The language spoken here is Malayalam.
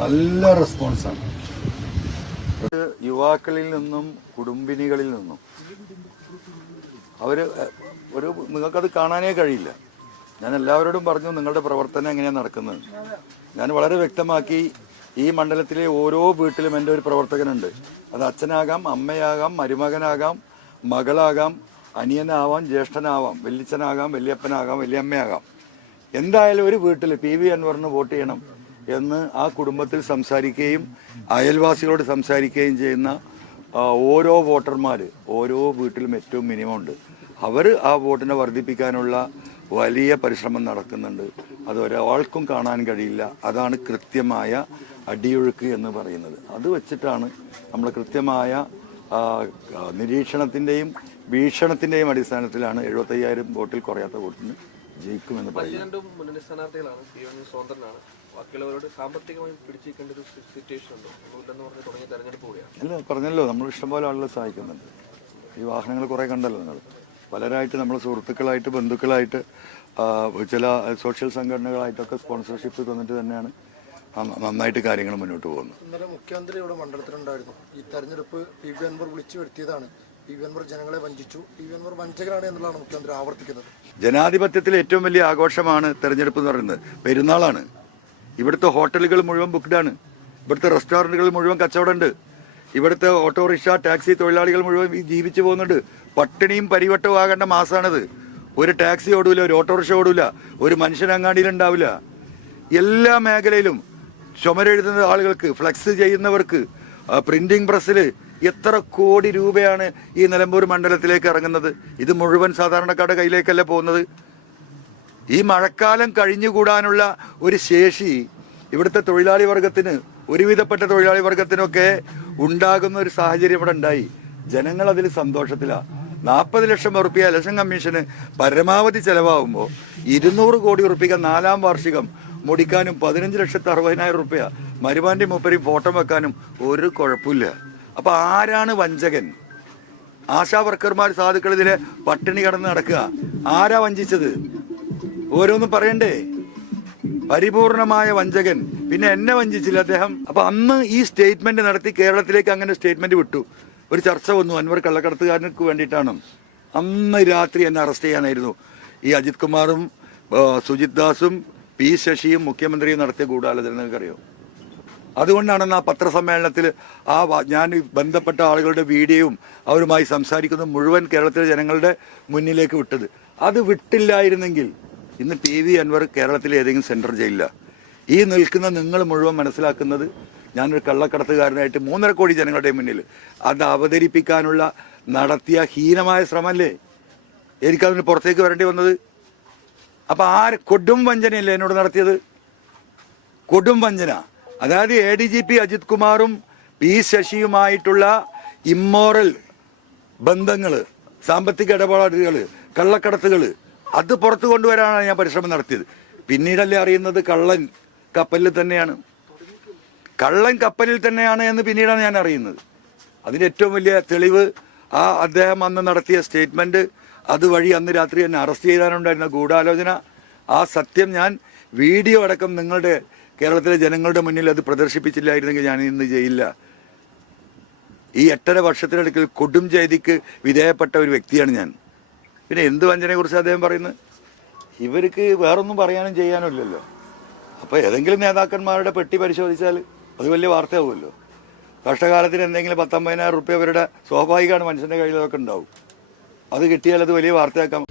നല്ല റെസ്പോൺസാണ് യുവാക്കളിൽ നിന്നും കുടുംബിനികളിൽ നിന്നും. അവർ ഒരു നിങ്ങൾക്കത് കാണാനേ കഴിയില്ല. ഞാൻ എല്ലാവരോടും പറഞ്ഞു നിങ്ങളുടെ പ്രവർത്തനം എങ്ങനെയാണ് നടക്കുന്നത്? ഞാൻ വളരെ വ്യക്തമാക്കി ഈ മണ്ഡലത്തിലെ ഓരോ വീട്ടിലും എന്റെ ഒരു പ്രവർത്തകനുണ്ട്. അത് അച്ഛനാകാം അമ്മയാകാം മരുമകനാകാം മകളാകാം അനിയനാവാം ജ്യേഷ്ഠനാവാം വല്യച്ഛനാകാം വല്യപ്പനാകാം വല്യമ്മയാകാം. എന്തായാലും ഒരു വീട്ടിൽ പി വി അൻവറിന് വോട്ട് ചെയ്യണം. എന്ന് ആ കുടുംബത്തിൽ സംസാരിക്കുകയും അയൽവാസികളോട് സംസാരിക്കുകയും ചെയ്യുന്ന ഓരോ വോട്ടർമാർ ഓരോ വീട്ടിലും ഏറ്റവും മിനിമം ഉണ്ട്. അവർ ആ വോട്ടിനെ വർദ്ധിപ്പിക്കാനുള്ള വലിയ പരിശ്രമം നടക്കുന്നുണ്ട്. അത് ഒരാൾക്കും കാണാൻ കഴിയില്ല. അതാണ് കൃത്യമായ അടിയൊഴുക്ക് എന്ന് പറയുന്നത്. അത് വെച്ചിട്ടാണ് നമ്മൾ കൃത്യമായ നിരീക്ഷണത്തിന്റെയും വീക്ഷണത്തിന്റെയും അടിസ്ഥാനത്തിലാണ് എഴുപത്തയ്യായിരം വോട്ടിൽ കുറയാത്ത വോട്ടിന് ജയിക്കുമെന്ന് പറയുന്നത് രണ്ടും മുന്നണി സ്ഥാനാർത്ഥികളാണ് സിയോണി സ്വതന്ത്രനാണ്. ബാക്കിയുള്ളവരോട് സാമ്പത്തികമായി പിടിച്ചിരിക്കേണ്ട ഒരു സിറ്റുവേഷൻ ഉണ്ട്? ഒന്നുമില്ലെന്ന് പറഞ്ഞ് തുടങ്ങിയ തെരഞ്ഞെടുപ്പ് കൂടിയാണ്. അല്ല പറഞ്ഞല്ലോ നമ്മൾ ഇഷ്ടംപോലെ ആളുകൾ സഹായിക്കുന്നുണ്ട്. ഈ വാഹനങ്ങൾ കുറേ കണ്ടല്ലോ നിങ്ങൾ. പലരായിട്ട് നമ്മൾ സുഹൃത്തുക്കളായിട്ട് ബന്ധുക്കളായിട്ട് ചില സോഷ്യൽ സംഘടനകളായിട്ടൊക്കെ സ്പോൺസർഷിപ്പ് തന്നിട്ട് തന്നെയാണ് നന്നായിട്ട് കാര്യങ്ങൾ മുന്നോട്ട് പോകുന്നത്. ഇന്നലെ മുഖ്യമന്ത്രി ഇവിടെ മണ്ഡലത്തിലുണ്ടായിരുന്നു. ഈ തെരഞ്ഞെടുപ്പ് പി. വി. അൻവർ വിളിച്ചു വരുത്തിയതാണ്. അൻവർ ജനങ്ങളെ വഞ്ചിച്ചു. പി വി അൻവർ വഞ്ചകനാണ് എന്നുള്ളതാണ് മുഖ്യമന്ത്രി ആവർത്തിക്കുന്നത്. ജനാധിപത്യത്തിൽ ഏറ്റവും വലിയ ആഘോഷമാണ് തെരഞ്ഞെടുപ്പ് എന്ന് പറയുന്നത്. പെരുന്നാളാണ്. ഇവിടുത്തെ ഹോട്ടലുകൾ മുഴുവൻ ബുക്ക്ഡാണ് ഇവിടുത്തെ റെസ്റ്റോറന്റുകൾ മുഴുവൻ കച്ചവടമുണ്ട്. ഇവിടുത്തെ ഓട്ടോറിക്ഷ ടാക്സി തൊഴിലാളികൾ മുഴുവൻ ജീവിച്ചു പോകുന്നുണ്ട്. പട്ടിണിയും പരിവട്ടവും ആകേണ്ട മാസമാണിത് ഒരു ടാക്സി ഓടൂല ഒരു ഓട്ടോറിക്ഷ ഓടൂല ഒരു മനുഷ്യൻ അങ്ങാടിയിൽ ഉണ്ടാവില്ല. എല്ലാ മേഖലയിലും ചുമരെഴുതുന്ന ആളുകൾക്ക് ഫ്ലക്സ് ചെയ്യുന്നവർക്ക് പ്രിന്റിംഗ് പ്രസ്സിൽ എത്ര കോടി രൂപയാണ് ഈ നിലമ്പൂർ മണ്ഡലത്തിലേക്ക് ഇറങ്ങുന്നത്? ഇത് മുഴുവൻ സാധാരണക്കാരുടെ കയ്യിലേക്കല്ല പോകുന്നത്? ഈ മഴക്കാലം കഴിഞ്ഞുകൂടാനുള്ള ഒരു ശേഷി ഇവിടുത്തെ തൊഴിലാളി വർഗത്തിന് ഒരുവിധപ്പെട്ട തൊഴിലാളി വർഗത്തിനൊക്കെ ഉണ്ടാകുന്ന ഒരു സാഹചര്യം ഇവിടെ ഉണ്ടായി. ജനങ്ങൾ അതിൽ സന്തോഷത്തിലാണ് നാൽപ്പത് ലക്ഷം ഉറുപ്പിക ഇലക്ഷൻ കമ്മീഷന് പരമാവധി ചെലവാകുമ്പോൾ ഇരുന്നൂറ് കോടി ഉറുപ്പിക നാലാം വാർഷികം മുടിക്കാനും പതിനഞ്ച് ലക്ഷത്തി അറുപതിനായിരം ഉറുപ്പിക മരുമാന്റെ മൂപ്പരെയും ഫോട്ടോ വെക്കാനും ഒരു കുഴപ്പമില്ല. അപ്പൊ ആരാണ് വഞ്ചകൻ? ആശാ വർക്കർമാർ സാധുക്കൾ ഇതിലെ പട്ടിണി കടന്ന് നടക്കുക. ആരാ വഞ്ചിച്ചത്? ഓരോന്നും പറയണ്ടേ? പരിപൂർണമായ വഞ്ചകൻ. പിന്നെ എന്നെ വഞ്ചിച്ചില്ല അദ്ദേഹം. അപ്പൊ അന്ന് ഈ സ്റ്റേറ്റ്മെന്റ് നടത്തി കേരളത്തിലേക്ക് അങ്ങനെ സ്റ്റേറ്റ്മെന്റ് വിട്ടു. ഒരു ചർച്ച വന്നു. അൻവർ കള്ളക്കടത്തുകാരനക്ക് വേണ്ടിയിട്ടാണ്. അന്ന് രാത്രി എന്നെ അറസ്റ്റ് ചെയ്യാനായിരുന്നു. ഈ അജിത് കുമാറും സുജിത് ദാസും പി ശശിയും മുഖ്യമന്ത്രിയും നടത്തിയ ഗൂഢാലോചന. നിങ്ങൾക്കറിയോ? അതുകൊണ്ടാണ് ആ പത്രസമ്മേളനത്തിൽ ആ ഞാൻ ബന്ധപ്പെട്ട ആളുകളുടെ വീഡിയോയും അവരുമായി സംസാരിക്കുന്നത് മുഴുവൻ കേരളത്തിലെ ജനങ്ങളുടെ മുന്നിലേക്ക് വിട്ടത്. അത് വിട്ടില്ലായിരുന്നെങ്കിൽ ഇന്ന് പി വി അൻവർ കേരളത്തിലെ ഏതെങ്കിലും സെൻട്രൽ ജയിലില്ല ഈ നിൽക്കുന്ന നിങ്ങൾ മുഴുവൻ മനസ്സിലാക്കുന്നത് ഞാനൊരു കള്ളക്കടത്തുകാരനായിട്ട് മൂന്നര കോടി ജനങ്ങളുടെ മുന്നിൽ അത് അവതരിപ്പിക്കാനുള്ള നടത്തിയ ഹീനമായ ശ്രമമല്ലേ എനിക്കതിന് പുറത്തേക്ക് വരേണ്ടി വന്നത്? അപ്പോൾ ആ കൊടും വഞ്ചനയല്ലേ എന്നോട് നടത്തിയത്? കൊടും വഞ്ചന. അതായത് A D G P Ajith കുമാറും പി ശശിയുമായിട്ടുള്ള ഇമ്മോറൽ ബന്ധങ്ങൾ സാമ്പത്തിക ഇടപാടുകൾ കള്ളക്കടത്തുകൾ അത് പുറത്തു കൊണ്ടുവരാനാണ് ഞാൻ പരിശ്രമം നടത്തിയത്. പിന്നീടല്ലേ അറിയുന്നത് കള്ളൻ കപ്പലിൽ തന്നെയാണ്. കള്ളൻ കപ്പലിൽ തന്നെയാണ് എന്ന് പിന്നീടാണ് ഞാൻ അറിയുന്നത്. അതിന്റെ ഏറ്റവും വലിയ തെളിവ് ആ അദ്ദേഹം അന്ന് നടത്തിയ സ്റ്റേറ്റ്മെന്റ് അതുവഴി അന്ന് രാത്രി എന്നെ അറസ്റ്റ് ചെയ്യാനുണ്ടായിരുന്ന ഗൂഢാലോചന. ആ സത്യം ഞാൻ വീഡിയോ അടക്കം നിങ്ങളുടെ കേരളത്തിലെ ജനങ്ങളുടെ മുന്നിൽ അത് പ്രദർശിപ്പിച്ചില്ലായിരുന്നെങ്കിൽ ഞാൻ ഇന്ന് ചെയ്യില്ല ഈ എട്ടര വർഷത്തിനിടയ്ക്ക് കൊടും ചെയ്തിക്ക് വിധേയപ്പെട്ട ഒരു വ്യക്തിയാണ് ഞാൻ. പിന്നെ എന്ത് വഞ്ചനയെ കുറിച്ച് അദ്ദേഹം പറയുന്നത് ഇവർക്ക് വേറൊന്നും പറയാനും ചെയ്യാനും ഇല്ലല്ലോ. അപ്പോൾ ഏതെങ്കിലും നേതാക്കന്മാരുടെ പെട്ടി പരിശോധിച്ചാൽ അത് വലിയ വാർത്തയാവുമല്ലോ. കഷ്ടകാലത്തിന് എന്തെങ്കിലും പത്തൊമ്പതിനായിരം റുപ്യ അവരുടെ സ്വാഭാവികമാണ് മനുഷ്യന്റെ കയ്യിലൊക്കെ ഉണ്ടാവും. അത് കിട്ടിയാൽ അത് വലിയ വാർത്തയാക്കാം